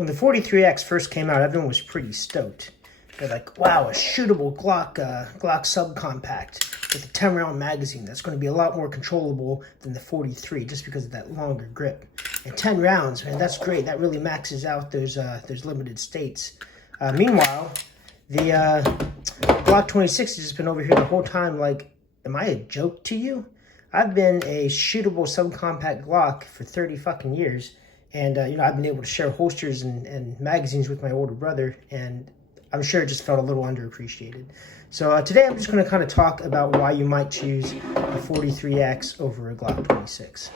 When the 43X first came out, everyone was pretty stoked. They're like, wow, a shootable Glock subcompact with a 10-round magazine. That's going to be a lot more controllable than the 43 just because of that longer grip. And 10 rounds, man, that's great. That really maxes out those limited states. Meanwhile, the Glock 26 has just been over here the whole time like, am I a joke to you? I've been a shootable subcompact Glock for 30 fucking years. And, I've been able to share holsters and magazines with my older brother, and I'm sure it just felt a little underappreciated. So today I'm just going to kind of talk about why you might choose a 43X over a Glock 26.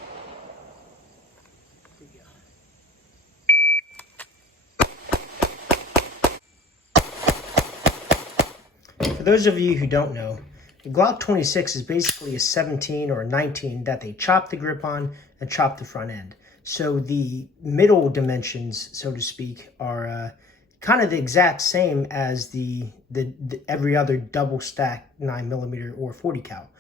For those of you who don't know, the Glock 26 is basically a 17 or a 19 that they chop the grip on and chop the front end. So the middle dimensions, so to speak, are kind of the exact same as the every other double stack 9mm or 40 cal.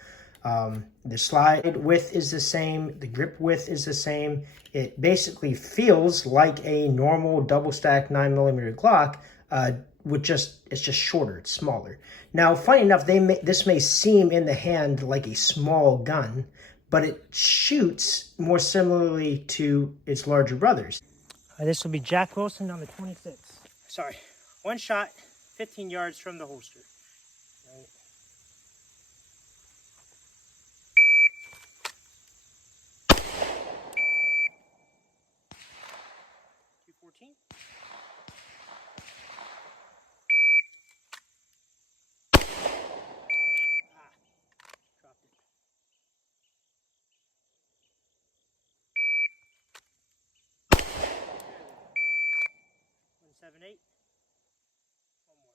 The slide width is the same. The grip width is the same. It basically feels like a normal double stack 9mm Glock, it's just shorter, it's smaller. Now, funny enough, this may seem in the hand like a small gun, but it shoots more similarly to its larger brothers. This will be Jack Wilson on the 26. Sorry, one shot, 15 yards from the holster. Right. .214. Dropped it. 178. One more.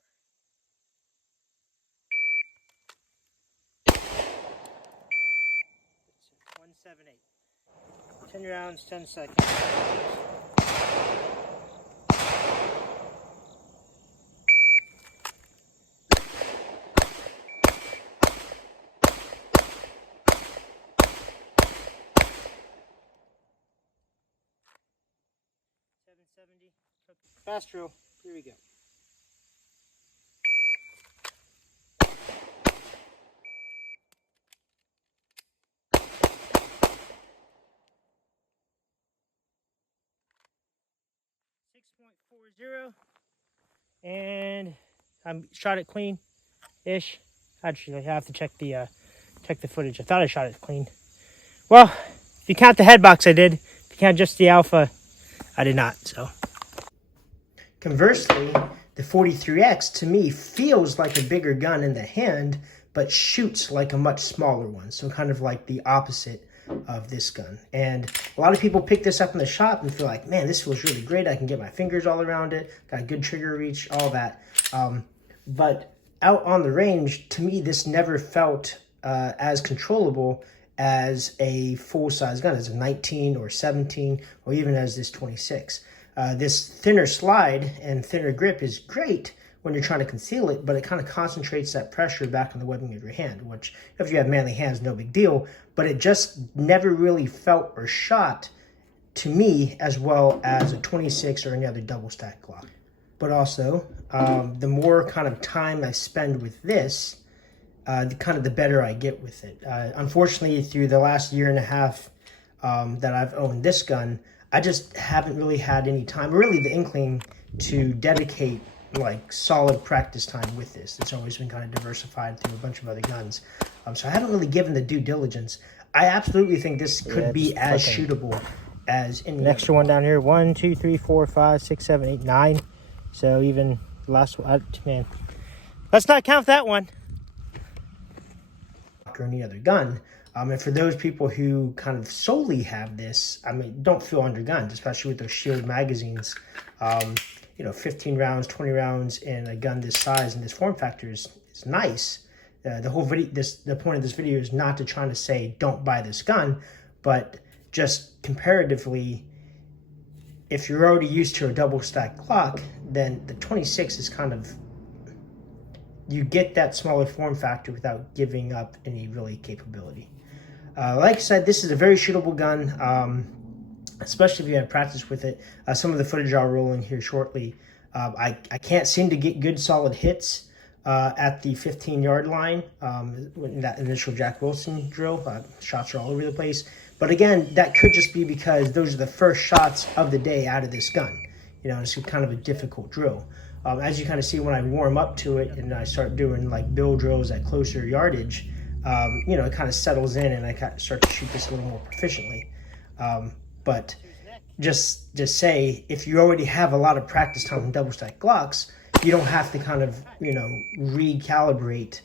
178. 10 rounds, 10 seconds. Fast drill. Here we go. .40, and I shot it clean-ish. Actually, I have to check the footage. I thought I shot it clean. Well, if you count the head box, I did. If you count just the alpha, I did not. So, conversely, the 43X to me feels like a bigger gun in the hand, but shoots like a much smaller one. So kind of like the opposite of this gun. And a lot of people pick this up in the shop and feel like, man, this feels really great. I can get my fingers all around it, got good trigger reach, all that. But out on the range, to me, this never felt as controllable as a full-size gun, as a 19 or 17, or even as this 26. This thinner slide and thinner grip is great when you're trying to conceal it, but it kind of concentrates that pressure back on the webbing of your hand, which if you have manly hands, no big deal, but it just never really felt or shot to me as well as a 26 or any other double stack Glock. But also, the more kind of time I spend with this, the better I get with it. Unfortunately, through the last year and a half that I've owned this gun, I just haven't really had any time, really the inkling to dedicate like solid practice time with this. It's always been kind of diversified through a bunch of other guns. So I haven't really given the due diligence. I absolutely think this could be as shootable as any. An extra one down here. 1, 2, 3, 4, 5, 6, 7, 8, 9. So even the last one, man. Let's not count that one. Or any other gun. And for those people who kind of solely have this, I mean, don't feel undergunned, especially with those shield magazines. 15 rounds, 20 rounds in a gun this size and this form factor is nice. The whole video, the point of this video is not to try to say don't buy this gun, but just comparatively, if you're already used to a double stack Glock, then the 26 is kind of, you get that smaller form factor without giving up any really capability. Like I said, this is a very shootable gun. especially if you have practice with it. Some of the footage I'll roll in here shortly. I can't seem to get good solid hits at the 15-yard line in that initial Jack Wilson drill. Shots are all over the place. But again, that could just be because those are the first shots of the day out of this gun. It's kind of a difficult drill. As you kind of see when I warm up to it and I start doing like bill drills at closer yardage, it kind of settles in and I start to shoot this a little more proficiently. But just say, if you already have a lot of practice time on double stack Glocks, you don't have to kind of, recalibrate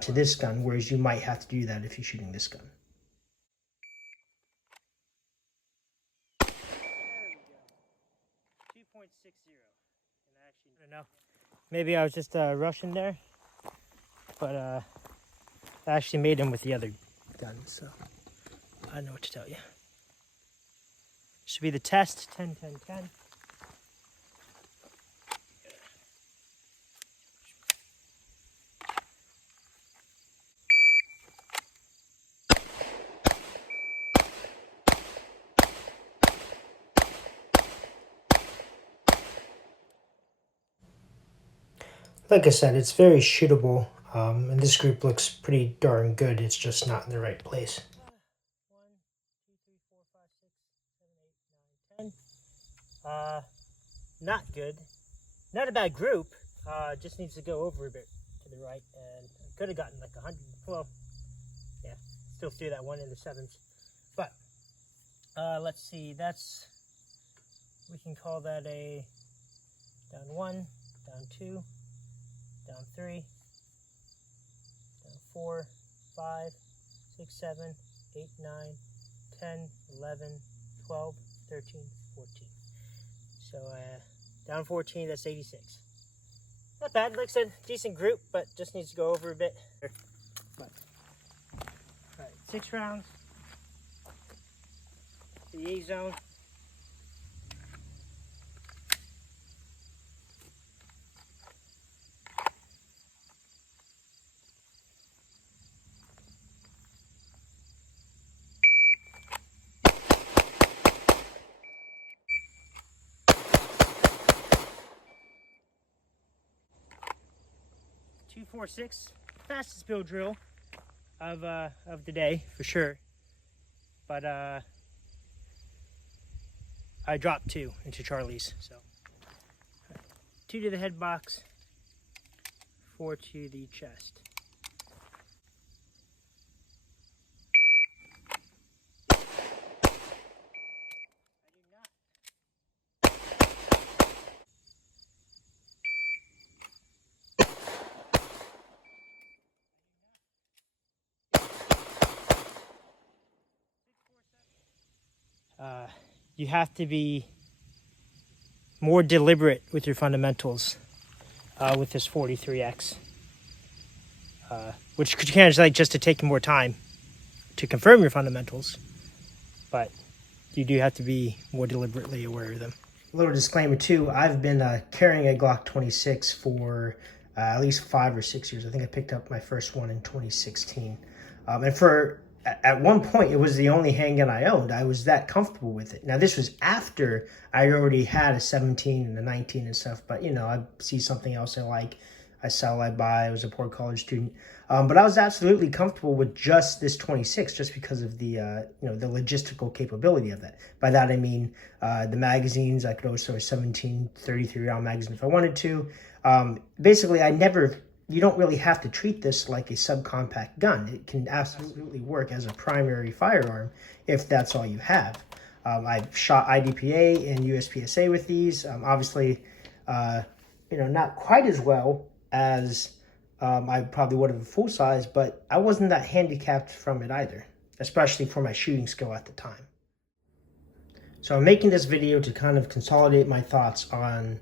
to this gun, whereas you might have to do that if you're shooting this gun. There we go. 2.60. I don't know. Maybe I was just rushing there, but I actually made them with the other gun, so I don't know what to tell you. Should be the test, 10, 10, 10. Like I said, it's very shootable, and this group looks pretty darn good. It's just not in the right place. 1, 2, 3, 4, 5, 6, 7, 8, 9, 10. Not good. Not a bad group. Just needs to go over a bit to the right, and I could have gotten like 100. Well, yeah, still threw that one in the 7s. But let's see. We can call that a down 1, down 2. Down 3, down 4, 5, 6, 7, 8, 9, 10, 11, 12, 13, 14. So down 14, that's 86. Not bad, looks a decent group, but just needs to go over a bit. But, all right, 6 rounds. The A zone. 246, fastest bill drill of the day for sure. But I dropped 2 into Charlie's, so 2 to the head box, 4 to the chest. You have to be more deliberate with your fundamentals with this 43X, which could kind of like just to take more time to confirm your fundamentals, but you do have to be more deliberately aware of them. A little disclaimer too, I've been carrying a Glock 26 for at least 5 or 6 years. I think I picked up my first one in 2016. And at one point, it was the only handgun I owned. I was that comfortable with it. Now, this was after I already had a 17 and a 19 and stuff. But, I see something else I like, I sell, I buy. I was a poor college student. But I was absolutely comfortable with just this 26, just because of the, the logistical capability of that. By that, I mean the magazines. I could always throw a 17, 33-round magazine if I wanted to. Basically, you don't really have to treat this like a subcompact gun. It can absolutely work as a primary firearm if that's all you have. I've shot IDPA and USPSA with these. Obviously, not quite as well as I probably would have a full size, but I wasn't that handicapped from it either, especially for my shooting skill at the time. So I'm making this video to kind of consolidate my thoughts on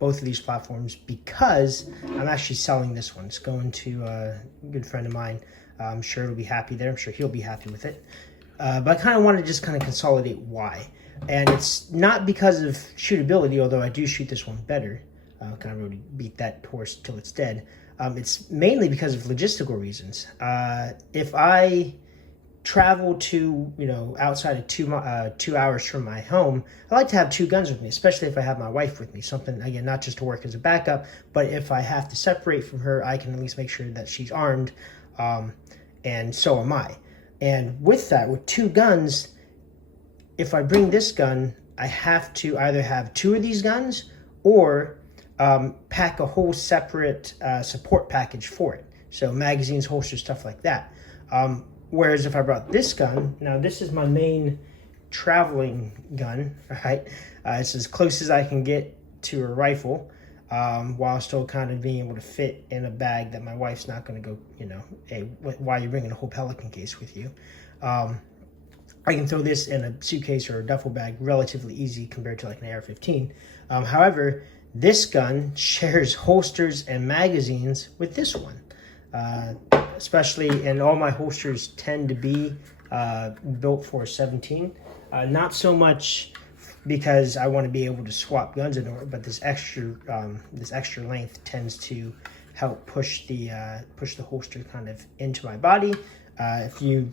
both of these platforms, because I'm actually selling this one. It's going to a good friend of mine. I'm sure he'll be happy there. I'm sure he'll be happy with it. But I kind of want to just kind of consolidate why. And it's not because of shootability, although I do shoot this one better. Kind of already beat that horse till it's dead. It's mainly because of logistical reasons. If I travel to, outside of 2 hours from my home, I like to have 2 guns with me, especially if I have my wife with me. Something, again, not just to work as a backup, but if I have to separate from her, I can at least make sure that she's armed, and so am I. And with that, with 2 guns, if I bring this gun, I have to either have 2 of these guns or pack a whole separate support package for it. So magazines, holsters, stuff like that. Whereas if I brought this gun, now this is my main traveling gun, right? It's as close as I can get to a rifle, while still kind of being able to fit in a bag that my wife's not going to go, hey, why are you bringing a whole Pelican case with you? I can throw this in a suitcase or a duffel bag relatively easy compared to like an AR-15. However, this gun shares holsters and magazines with this one. Especially, and all my holsters tend to be built for 17. Not so much because I want to be able to swap guns in order, but this extra length tends to help push the holster kind of into my body. If you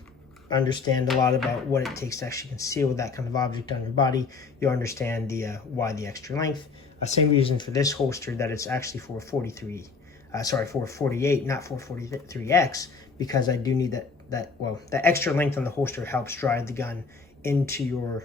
understand a lot about what it takes to actually conceal that kind of object on your body, you'll understand why the extra length. Same reason for this holster, that it's actually for 48, not for 43X, because I do need that extra length on the holster helps drive the gun into your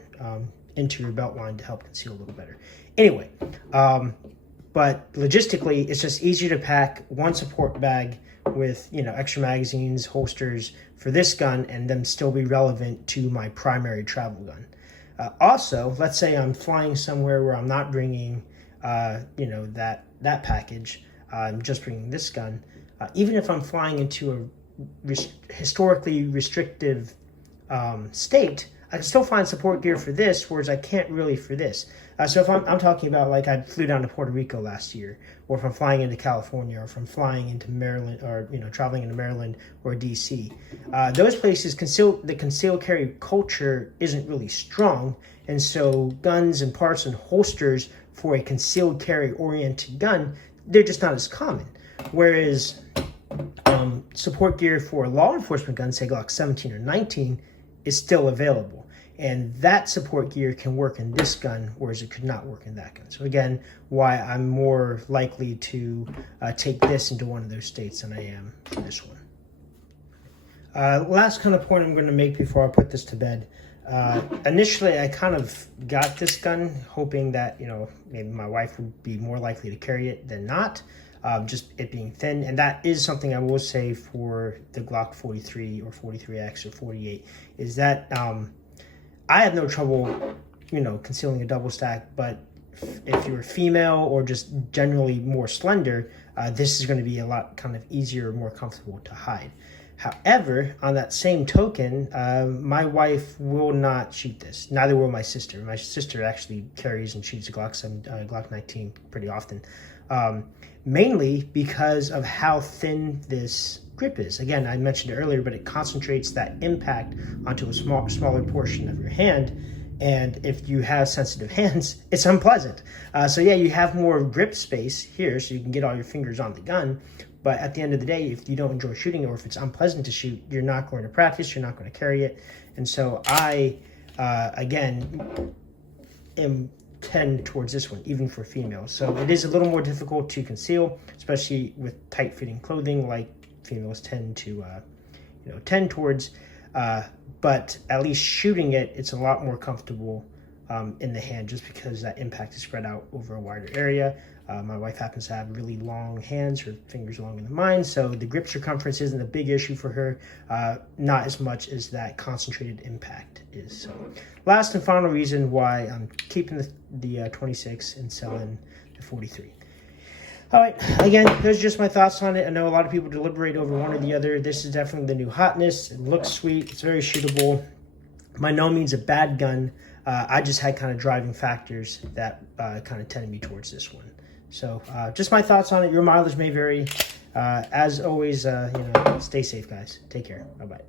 belt line to help conceal a little better. Anyway, but logistically, it's just easier to pack one support bag with, extra magazines, holsters for this gun, and them still be relevant to my primary travel gun. Also, let's say I'm flying somewhere where I'm not bringing, that package. I'm just bringing this gun. Even if I'm flying into a historically restrictive state, I can still find support gear for this, whereas I can't really for this. So if I'm talking about, like, I flew down to Puerto Rico last year, or if I'm flying into California, or if I'm flying into Maryland, or traveling into Maryland or DC, those places the concealed carry culture isn't really strong, and so guns and parts and holsters for a concealed carry oriented gun, they're just not as common. Whereas support gear for law enforcement guns, say Glock 17 or 19, is still available. And that support gear can work in this gun, whereas it could not work in that gun. So again, why I'm more likely to take this into one of those states than I am for this one. Last kind of point I'm going to make before I put this to bed. Initially, I kind of got this gun hoping that, maybe my wife would be more likely to carry it than not, just it being thin. And that is something I will say for the Glock 43 or 43X or 48, is that I have no trouble, concealing a double stack, but if you're female or just generally more slender, this is going to be a lot kind of easier, more comfortable to hide. However, on that same token, my wife will not shoot this. Neither will my sister. My sister actually carries and shoots a Glock 19 pretty often, mainly because of how thin this grip is. Again, I mentioned it earlier, but it concentrates that impact onto a smaller portion of your hand. And if you have sensitive hands, it's unpleasant. So yeah, you have more grip space here, so you can get all your fingers on the gun. But at the end of the day, if you don't enjoy shooting, or if it's unpleasant to shoot, you're not going to practice, you're not going to carry it. And so I, again, tend towards this one, even for females. So it is a little more difficult to conceal, especially with tight-fitting clothing, like females tend to, tend towards. But at least shooting it, it's a lot more comfortable in the hand, just because that impact is spread out over a wider area. My wife happens to have really long hands, her fingers longer than mine, so the grip circumference isn't a big issue for her, not as much as that concentrated impact is. So, last and final reason why I'm keeping the 26 and selling the 43. All right, again, those are just my thoughts on it. I know a lot of people deliberate over one or the other. This is definitely the new hotness. It looks sweet. It's very shootable. By no means a bad gun. I just had kind of driving factors that kind of tended me towards this one. So just my thoughts on it. Your mileage may vary. As always, stay safe, guys. Take care. Bye-bye.